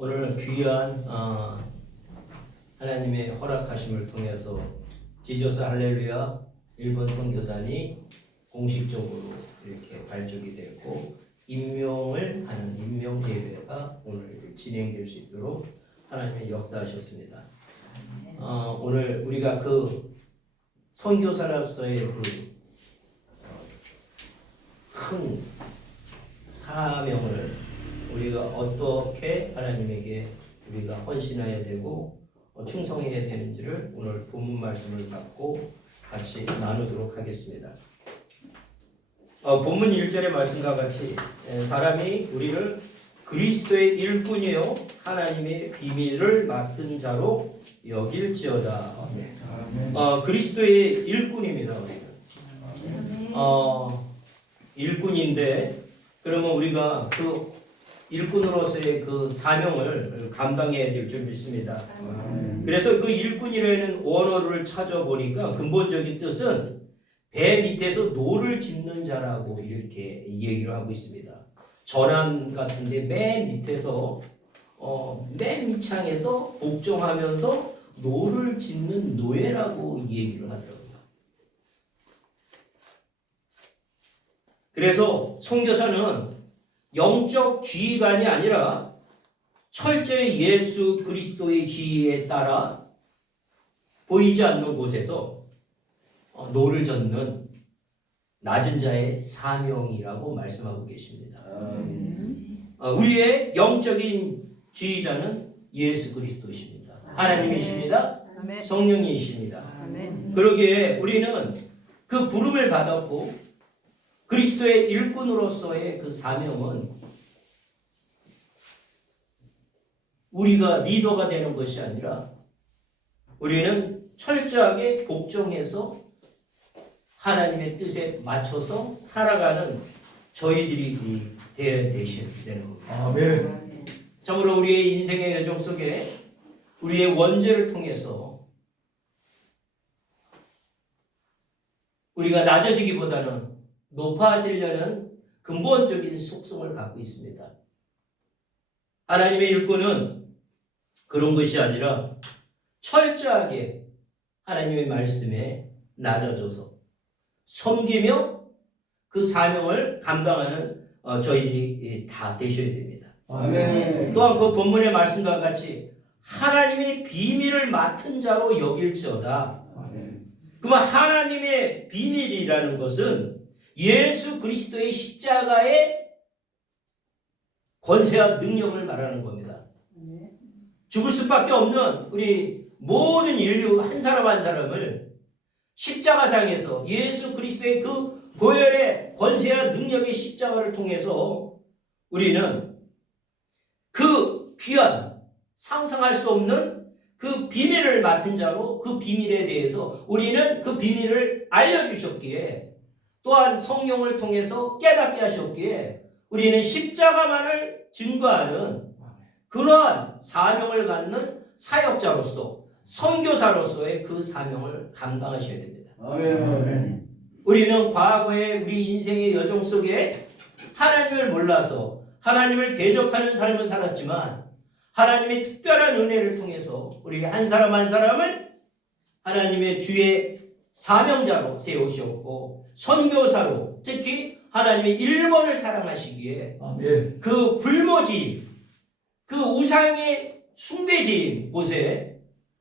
오늘 귀한 하나님의 허락하심을 통해서 지저스 할렐루야 일본 선교단이 공식적으로 이렇게 발족이 됐고 임명을 하는 임명 예배가 오늘 진행될 수 있도록 하나님의 역사하셨습니다. 오늘 우리가 그 선교사로서의 그 큰 사명을 우리가 어떻게 하나님에게 우리가 헌신해야 되고 충성해야 되는지를 오늘 본문 말씀을 갖고 같이 나누도록 하겠습니다. 본문 1절의 말씀과 같이 사람이 우리를 그리스도의 일꾼이요 하나님의 비밀을 맡은 자로 여길지어다. 그리스도의 일꾼입니다. 우리는 일꾼인데 그러면 우리가 그 일꾼으로서의 그 사명을 감당해야 될 줄 믿습니다. 그래서 그 일꾼이라는 원어를 찾아보니까 근본적인 뜻은 배 밑에서 노를 짚는 자라고 이렇게 얘기를 하고 있습니다. 전함 같은데 맨 밑에서 맨 밑창에서 복종하면서 노를 짚는 노예라고 얘기를 하더라고요. 그래서 선교사는 영적 지휘관이 아니라 철저히 예수 그리스도의 지휘에 따라 보이지 않는 곳에서 노를 젓는 낮은 자의 사명이라고 말씀하고 계십니다. 우리의 영적인 지휘자는 예수 그리스도이십니다. 하나님이십니다. 성령이십니다. 그러기에 우리는 그 부름을 받았고 그리스도의 일꾼으로서의 그 사명은 우리가 리더가 되는 것이 아니라 우리는 철저하게 복종해서 하나님의 뜻에 맞춰서 살아가는 저희들이 되어야 되는 겁니다. 아멘. 참으로 우리의 인생의 여정 속에 우리의 원죄를 통해서 우리가 낮아지기보다는 높아지려는 근본적인 속성을 갖고 있습니다. 하나님의 일꾼은 그런 것이 아니라 철저하게 하나님의 말씀에 낮아져서 섬기며 그 사명을 감당하는 저희들이 다 되셔야 됩니다. 아멘. 또한 그 본문의 말씀과 같이 하나님의 비밀을 맡은 자로 여길지어다. 아멘. 그러면 하나님의 비밀이라는 것은 예수 그리스도의 십자가의 권세와 능력을 말하는 겁니다. 죽을 수밖에 없는 우리 모든 인류 한 사람 한 사람을 십자가상에서 예수 그리스도의 그 보혈의 권세와 능력의 십자가를 통해서 우리는 그 귀한 상상할 수 없는 그 비밀을 맡은 자로 그 비밀에 대해서 우리는 그 비밀을 알려주셨기에 또한 성령을 통해서 깨닫게 하셨기에 우리는 십자가만을 증거하는 그러한 사명을 갖는 사역자로서 선교사로서의 그 사명을 감당하셔야 됩니다. 아멘. 우리는 과거의 우리 인생의 여정 속에 하나님을 몰라서 하나님을 대적하는 삶을 살았지만 하나님의 특별한 은혜를 통해서 우리 한 사람 한 사람을 하나님의 주의 사명자로 세우셨고 선교사로 특히 하나님의 일본을 사랑하시기에 아멘. 그 불모지 그 우상의 숭배지인 곳에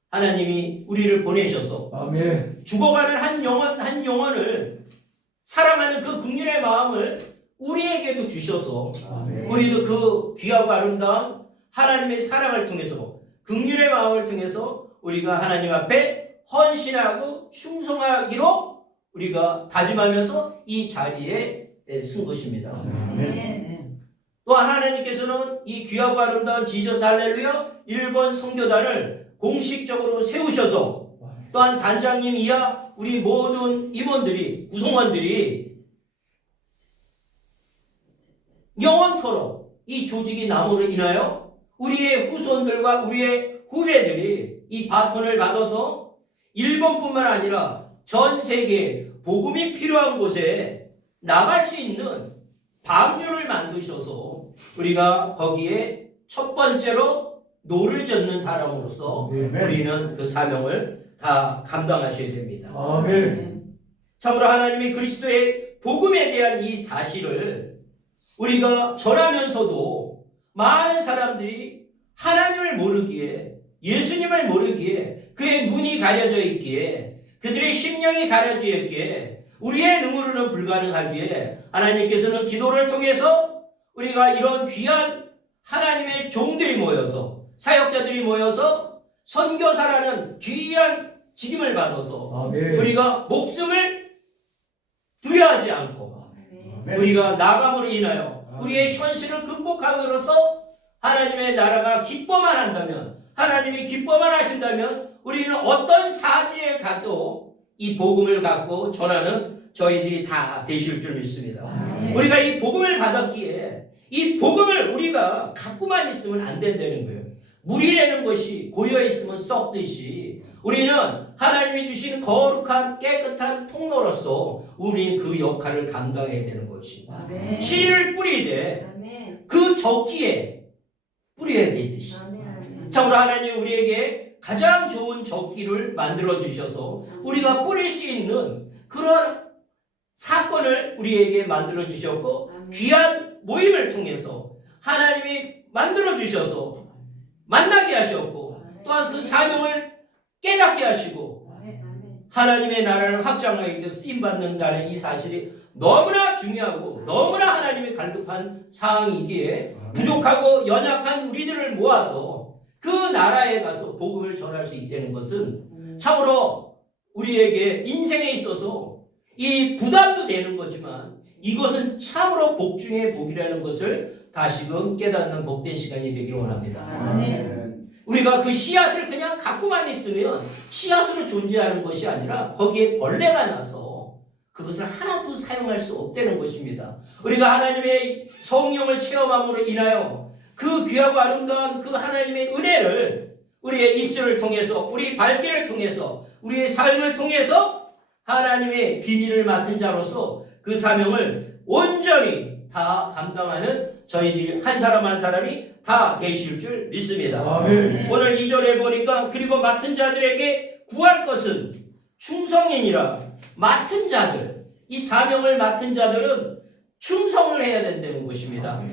하나님이 우리를 보내셔서 아멘. 죽어가는 한 영혼을 사랑하는 그 긍휼의 마음을 우리에게도 주셔서 아멘. 우리도 그 귀하고 아름다운 하나님의 사랑을 통해서 긍휼의 마음을 통해서 우리가 하나님 앞에 헌신하고 충성하기로 우리가 다짐하면서 이 자리에 쓴 것입니다. 아멘. 또한 하나님께서는 이 귀하고 아름다운 지저스 할렐루야 일본 선교단을 공식적으로 세우셔서 또한 단장님 이하 우리 모든 임원들이 구성원들이 영원토록 이 조직이 남으로 인하여 우리의 후손들과 우리의 후배들이 이 바톤을 받아서 일본뿐만 아니라 전 세계 복음이 필요한 곳에 나갈 수 있는 방주를 만드셔서 우리가 거기에 첫 번째로 노를 젓는 사람으로서 우리는 그 사명을 다 감당하셔야 됩니다. 아멘. 참으로 하나님이 그리스도의 복음에 대한 이 사실을 우리가 전하면서도 많은 사람들이 하나님을 모르기에, 예수님을 모르기에, 그의 눈이 가려져 있기에, 그들의 심령이 가려져 있기에, 우리의 눈으로는 불가능하기에 하나님께서는 기도를 통해서 우리가 이런 귀한 하나님의 종들이 모여서, 사역자들이 모여서 선교사라는 귀한 직임을 받아서 아멘. 우리가 목숨을 두려워하지 않고 우리가 나감으로 인하여 우리의 현실을 극복함으로써 하나님의 나라가 기뻐만 한다면, 하나님이 기뻐만 하신다면 우리는 어떤 사지에 가도 이 복음을 갖고 전하는 저희들이 다 되실 줄 믿습니다. 우리가 이 복음을 받았기에 이 복음을 우리가 갖고만 있으면 안 된다는 거예요. 물이 되는 것이 고여 있으면 썩듯이 우리는 하나님이 주신 거룩한 깨끗한 통로로서 우리는 그 역할을 감당해야 되는 것입니다. 씨를 뿌리되 그 적기에 뿌려야 되듯이. 참으로 하나님 우리에게 가장 좋은 적기를 만들어 주셔서 우리가 뿌릴 수 있는 그런 사건을 우리에게 만들어 주셨고, 귀한 모임을 통해서 하나님이 만들어 주셔서 만나게 하셨고, 또한 그 사명을 깨닫게 하시고 하나님의 나라를 확장하기 위해서 쓰임받는다는 이 사실이 너무나 중요하고 너무나 하나님이 갈급한 상황이기에 부족하고 연약한 우리들을 모아서 그 나라에 가서 복음을 전할 수 있다는 것은 참으로 우리에게 인생에 있어서 이 부담도 되는 거지만 이것은 참으로 복 중의 복이라는 것을 다시금 깨닫는 복된 시간이 되기를 원합니다. 우리가 그 씨앗을 그냥 갖고만 있으면 씨앗으로 존재하는 것이 아니라 거기에 벌레가 나서 그것을 하나도 사용할 수 없다는 것입니다. 우리가 하나님의 성령을 체험함으로 인하여 그 귀하고 아름다운 그 하나님의 은혜를 우리의 입술을 통해서, 우리 발길을 통해서, 우리의 삶을 통해서 하나님의 비밀을 맡은 자로서 그 사명을 온전히 다 감당하는 저희들 한 사람 한 사람이 다 되실 줄 믿습니다. 아멘. 오늘 2절에 보니까 그리고 맡은 자들에게 구할 것은 충성이니라. 맡은 자들, 이 사명을 맡은 자들은 충성을 해야 된다는 것입니다.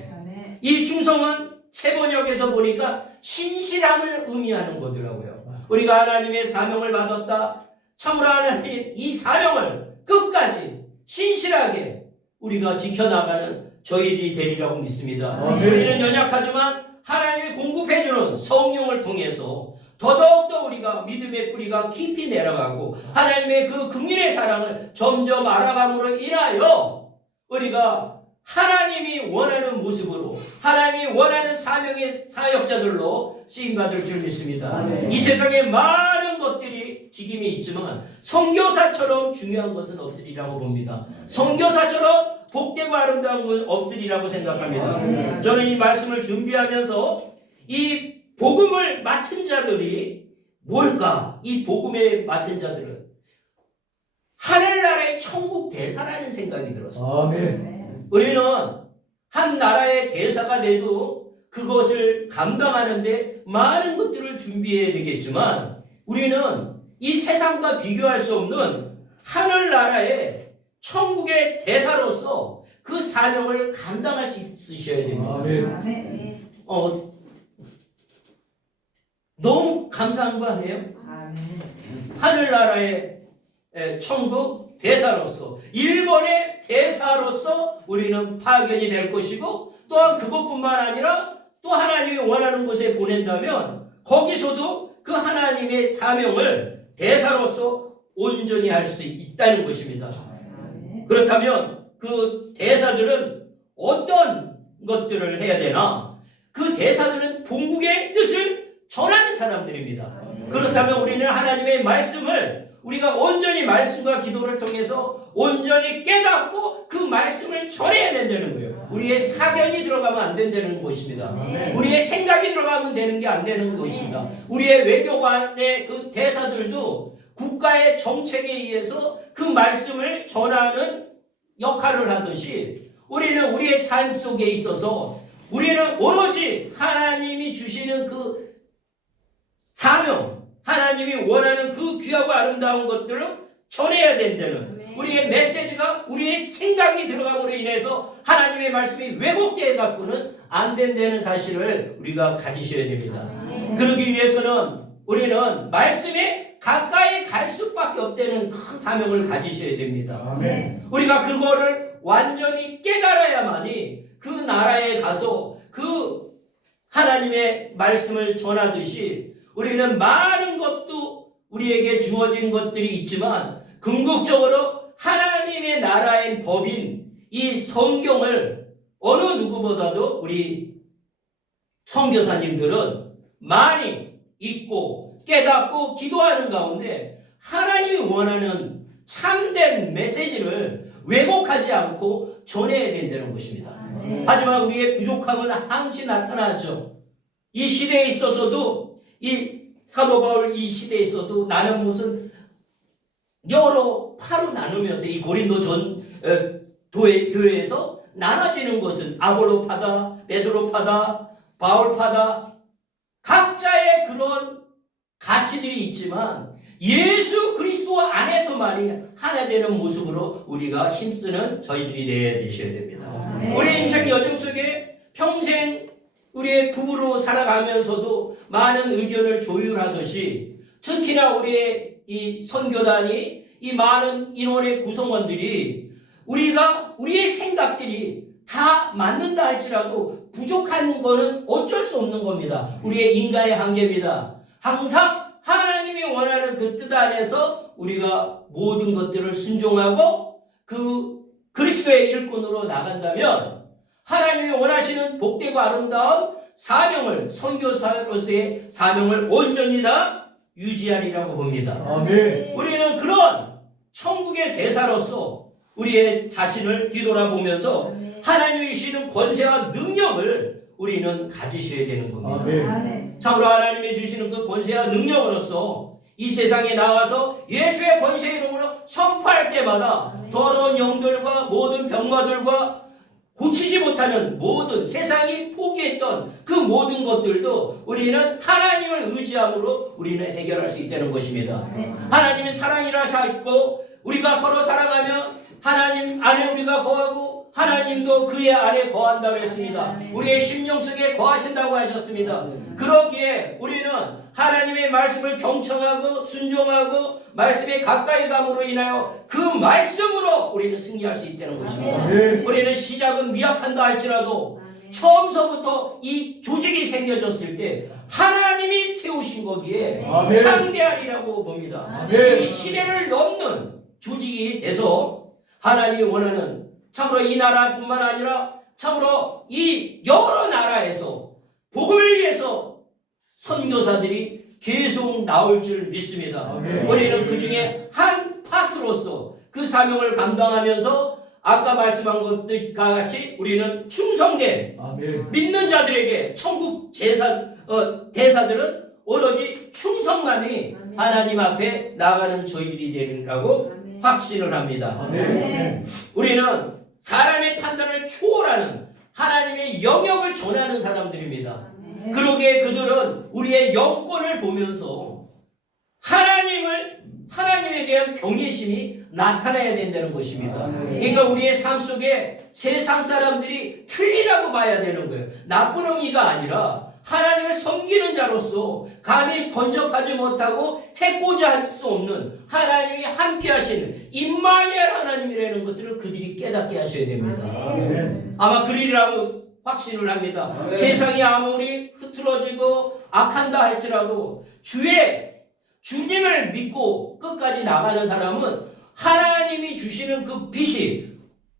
이 충성은 세번역에서 보니까 신실함을 의미하는 거더라고요. 우리가 하나님의 사명을 받았다. 참으로 하나님 이 사명을 끝까지 신실하게 우리가 지켜나가는 저희들이 되리라고 믿습니다. 우리는 연약하지만 하나님이 공급해주는 성령을 통해서 더더욱더 우리가 믿음의 뿌리가 깊이 내려가고 하나님의 그 긍휼의 사랑을 점점 알아감으로 인하여 우리가 하나님이 원하는 모습으로, 하나님이 원하는 사명의 사역자들로 쓰임받을 줄 믿습니다. 이 세상에 많은 것들이 직임이 있지만 선교사처럼 중요한 것은 없으리라고 봅니다. 선교사처럼 복되고 아름다운 건 없으리라고 생각합니다. 저는 이 말씀을 준비하면서 이 복음을 맡은 자들이 뭘까? 이 복음에 맡은 자들은 하늘나라의 천국 대사라는 생각이 들었어요. 아멘. 우리는 한 나라의 대사가 돼도 그것을 감당하는데 많은 것들을 준비해야 되겠지만 우리는 이 세상과 비교할 수 없는 하늘나라의 천국의 대사로서 그 사명을 감당할 수 있으셔야 됩니다. 아멘. 너무 감사한 거 아니에요? 하늘나라의 천국 대사로서, 일본의 대사로서 우리는 파견이 될 것이고, 또한 그것뿐만 아니라 또 하나님이 원하는 곳에 보낸다면 거기서도 그 하나님의 사명을 대사로서 온전히 할 수 있다는 것입니다. 그렇다면 그 대사들은 어떤 것들을 해야 되나? 그 대사들은 본국의 뜻을 전하는 사람들입니다. 그렇다면 우리는 하나님의 말씀을 우리가 온전히 말씀과 기도를 통해서 온전히 깨닫고 그 말씀을 전해야 된다는 거예요. 우리의 사견이 들어가면 안 된다는 것입니다. 우리의 생각이 들어가면 되는 게 안 되는 것입니다. 우리의 외교관의 그 대사들도 국가의 정책에 의해서 그 말씀을 전하는 역할을 하듯이 우리는 우리의 삶 속에 있어서 우리는 오로지 하나님이 주시는 그 사명, 하나님이 원하는 그 귀하고 아름다운 것들을 전해야 된다는 우리의 메시지가 우리의 생각이 들어감으로 인해서 하나님의 말씀이 왜곡되어 갖고는 안 된다는 사실을 우리가 가지셔야 됩니다. 그러기 위해서는 우리는 말씀에 가까이 갈 수밖에 없다는 큰 사명을 가지셔야 됩니다. 아멘. 우리가 그거를 완전히 깨달아야만이 그 나라에 가서 그 하나님의 말씀을 전하듯이 우리는 많은 것도 우리에게 주어진 것들이 있지만 궁극적으로 하나님의 나라의 법인 이 성경을 어느 누구보다도 우리 선교사님들은 많이 읽고 깨닫고 기도하는 가운데 하나님이 원하는 참된 메시지를 왜곡하지 않고 전해야 된다는 것입니다. 하지만 우리의 부족함은 항시 나타나죠. 이 시대에 있어서도 이 사도 바울 이 시대에 있어도 나는 무슨 여러 파로 나누면서 이 고린도 교회에서 나눠지는 것은 아볼로파다, 베드로파다, 바울파다 각자의 그런 가치들이 있지만 예수 그리스도 안에서만이 하나 되는 모습으로 우리가 힘쓰는 저희들이 되셔야 됩니다. 우리 인생 여정 속에 평생 우리의 부부로 살아가면서도 많은 의견을 조율하듯이 특히나 우리의 이 선교단이 이 많은 인원의 구성원들이 우리의 생각들이 다 맞는다 할지라도 부족한 거는 어쩔 수 없는 겁니다. 우리의 인간의 한계입니다. 항상 하나님이 원하는 그 뜻 안에서 우리가 모든 것들을 순종하고 그 그리스도의 일꾼으로 나간다면 하나님이 원하시는 복되고 아름다운 사명을 선교사로서의 사명을 온전히 다 유지하리라고 봅니다. 아멘. 우리는 그런 천국의 대사로서 우리의 자신을 뒤돌아보면서 하나님이 주시는 권세와 능력을 우리는 가지셔야 되는 겁니다. 아멘. 참으로 하나님이 주시는 그 권세와 능력으로서 이 세상에 나와서 예수의 권세 이름으로 선포할 때마다 더러운 영들과 모든 병마들과 고치지 못하는 모든 세상이 포기했던 그 모든 것들도 우리는 하나님을 의지함으로 우리는 해결할 수 있다는 것입니다. 하나님은 사랑이라 하셨고 우리가 서로 사랑하면 하나님 안에 우리가 거하고 하나님도 그의 안에 거한다고 했습니다. 우리의 심령 속에 거하신다고 하셨습니다. 그러기에 우리는 하나님의 말씀을 경청하고 순종하고 말씀에 가까이 감으로 인하여 그 말씀으로 우리는 승리할 수 있다는 것입니다. 우리는 시작은 미약한다 할지라도 처음서부터 이 조직이 생겨졌을 때 하나님이 세우신 거기에 창대하리라고 봅니다. 이 시대를 넘는 조직이 돼서 하나님이 원하는 참으로 이 나라뿐만 아니라 참으로 이 여러 나라에서 복음을 위해서 선교사들이 계속 나올 줄 믿습니다. 우리는 그 중에 한 파트로서 그 사명을 감당하면서 아까 말씀한 것들과 같이 우리는 충성된 믿는 자들에게 천국 대사들은 오로지 충성만이 하나님 앞에 나가는 저희들이 되리라고 확신을 합니다. 우리는 사람의 판단을 초월하는 하나님의 영역을 전하는 사람들입니다. 그러기에 그들은 우리의 영권을 보면서 하나님에 대한 경외심이 나타나야 된다는 것입니다. 그러니까 우리의 삶 속에 세상 사람들이 틀리라고 봐야 되는 거예요. 나쁜 의미가 아니라 하나님을 섬기는 자로서 감히 건접하지 못하고 해코지 할 수 없는 하나님이 함께 하시는 임마누엘 하나님이라는 것들을 그들이 깨닫게 하셔야 됩니다. 아마 그리라고 확신을 합니다. 세상이 아무리 흐트러지고 악한다 할지라도 주님을 믿고 끝까지 나가는 사람은 하나님이 주시는 그 빛이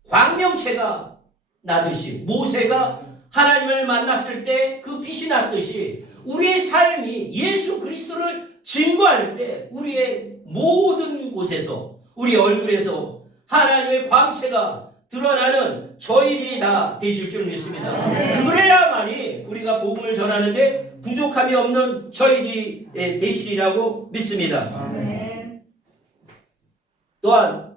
광명체가 나듯이 모세가 하나님을 만났을 때 그 빛이 났듯이 우리의 삶이 예수 그리스도를 증거할 때 우리의 모든 곳에서 우리 얼굴에서 하나님의 광채가 드러나는 저희들이 다 되실 줄 믿습니다. 그래야만이 우리가 복음을 전하는데 부족함이 없는 저희들이 되시리라고 믿습니다. 또한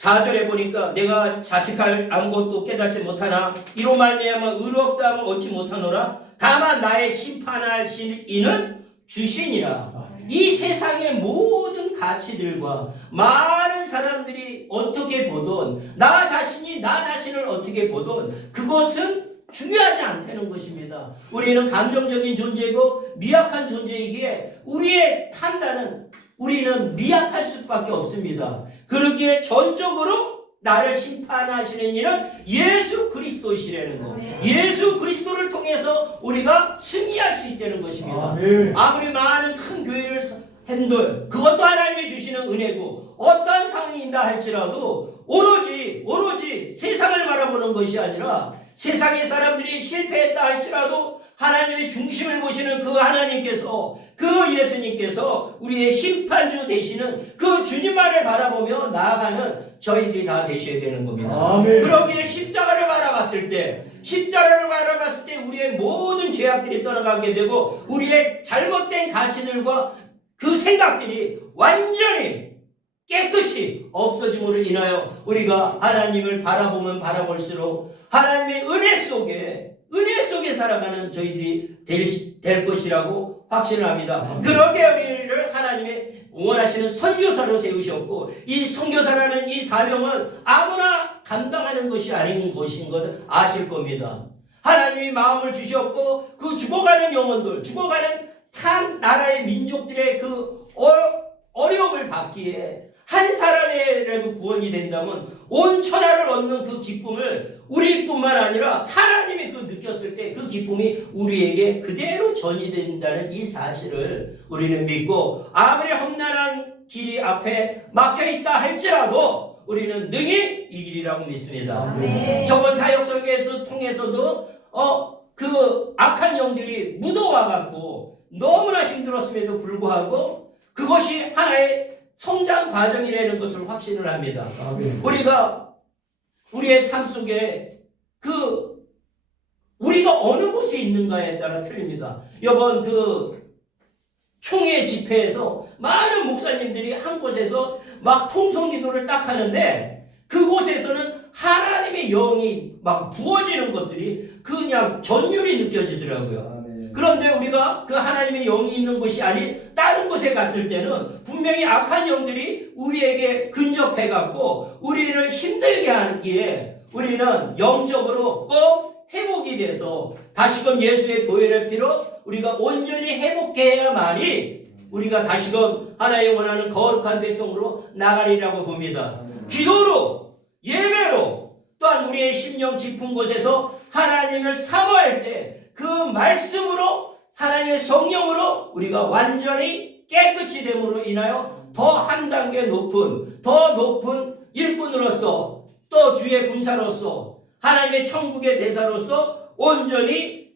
4절에 보니까 내가 자책할 아무것도 깨닫지 못하나 이로 말미암아 의롭다함을 얻지 못하노라. 다만 나의 심판하실 이는 주시니라. 이 세상의 모든 가치들과 많은 사람들이 어떻게 보든 나 자신이 나 자신을 어떻게 보든 그것은 중요하지 않다는 것입니다. 우리는 감정적인 존재고 미약한 존재이기에 우리의 판단은 우리는 미약할 수밖에 없습니다. 그러기에 전적으로 나를 심판하시는 이는 예수 그리스도이시라는 것. 예수 그리스도를 통해서 우리가 승리할 수 있다는 것입니다. 아무리 많은 큰 교회를 한들 그것도 하나님이 주시는 은혜고 어떠한 상황이다 할지라도 오로지 세상을 바라보는 것이 아니라 세상의 사람들이 실패했다 할지라도 하나님의 중심을 보시는 그 하나님께서 그 예수님께서 우리의 심판주 되시는 그 주님만을 바라보며 나아가는 저희들이 다 되셔야 되는 겁니다. 아멘. 그러기에 십자가를 바라봤을 때 우리의 모든 죄악들이 떠나가게 되고 우리의 잘못된 가치들과 그 생각들이 완전히 깨끗이 없어짐으로 인하여 우리가 하나님을 바라보면 바라볼수록 하나님의 은혜 속에 살아가는 저희들이 될 것이라고 확신을 합니다. 그러게 우리를 하나님의 원하시는 선교사로 세우셨고 이 선교사라는 이 사명은 아무나 감당하는 것이 아닌 것인 것을 아실 겁니다. 하나님이 마음을 주셨고 그 죽어가는 영혼들, 죽어가는 타 나라의 민족들의 그 어려움을 받기에 한 사람이라도 구원이 된다면 온 천하를 얻는 그 기쁨을 우리뿐만 아니라 하나님이 그 느꼈을 때 그 기쁨이 우리에게 그대로 전이된다는 이 사실을 우리는 믿고 아무리 험난한 길이 앞에 막혀있다 할지라도 우리는 능히 이 길이라고 믿습니다. 아멘. 저번 사역설교에서 통해서도 그 악한 영들이 묻어와갖고 너무나 힘들었음에도 불구하고 그것이 하나의 성장 과정이라는 것을 확신을 합니다. 아멘. 우리가 우리의 삶 속에 우리가 어느 곳에 있는가에 따라 틀립니다. 이번 총회 집회에서 많은 목사님들이 한 곳에서 막 통성기도를 딱 하는데 그곳에서는 하나님의 영이 막 부어지는 것들이 그냥 전율이 느껴지더라고요. 그런데 우리가 그 하나님의 영이 있는 곳이 아닌 다른 곳에 갔을 때는 분명히 악한 영들이 우리에게 근접해갖고 우리를 힘들게 하기에 우리는 영적으로 꼭 회복이 돼서 다시금 예수의 보혈의 피로 우리가 온전히 회복해야만이 우리가 다시금 하나의 원하는 거룩한 백성으로 나가리라고 봅니다. 기도로 예배로 또한 우리의 심령 깊은 곳에서 하나님을 사모할 때 그 말씀으로 하나님의 성령으로 우리가 완전히 깨끗이 됨으로 인하여 더 한 단계 더 높은 일꾼으로서 또 주의 군사로서 하나님의 천국의 대사로서 온전히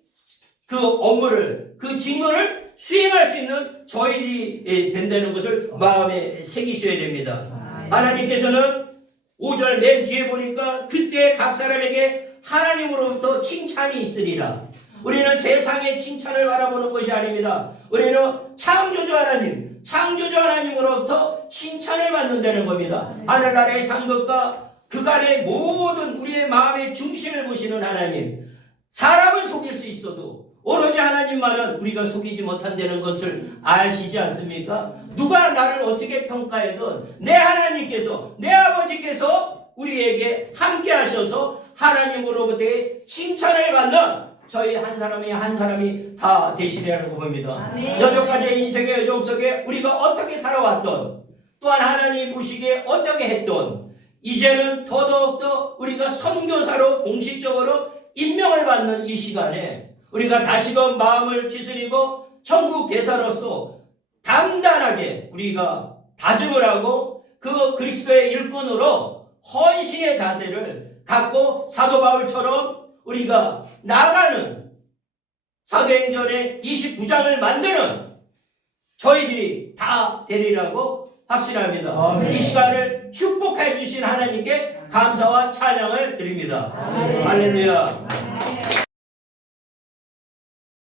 그 업무를 그 직무를 수행할 수 있는 저희들이 된다는 것을 마음에 새기셔야 됩니다. 하나님께서는 5절 맨 뒤에 보니까 그때 각 사람에게 하나님으로부터 칭찬이 있으리라. 우리는 세상의 칭찬을 바라보는 것이 아닙니다. 우리는 창조주 하나님으로부터 칭찬을 받는다는 겁니다. 하늘나라의 상급과 그간의 모든 우리의 마음의 중심을 보시는 하나님. 사람은 속일 수 있어도 오로지 하나님만은 우리가 속이지 못한다는 것을 아시지 않습니까? 누가 나를 어떻게 평가해도 내 하나님께서 내 아버지께서 우리에게 함께 하셔서 하나님으로부터의 칭찬을 받는 저희 한 사람이 다 되시리라고 봅니다. 아멘. 여전까지의 인생의 여정 속에 우리가 어떻게 살아왔던 또한 하나님이 보시기에 어떻게 했던 이제는 더더욱더 우리가 선교사로 공식적으로 임명을 받는 이 시간에 우리가 다시금 마음을 추스리고 천국 대사로서 단단하게 우리가 다짐을 하고 그 그리스도의 일꾼으로 헌신의 자세를 갖고 사도 바울처럼 우리가 나가는 사도행전의 29장을 만드는 저희들이 다 되리라고 확신합니다. 아멘. 이 시간을 축복해 주신 하나님께 감사와 찬양을 드립니다. 아멘. 할렐루야.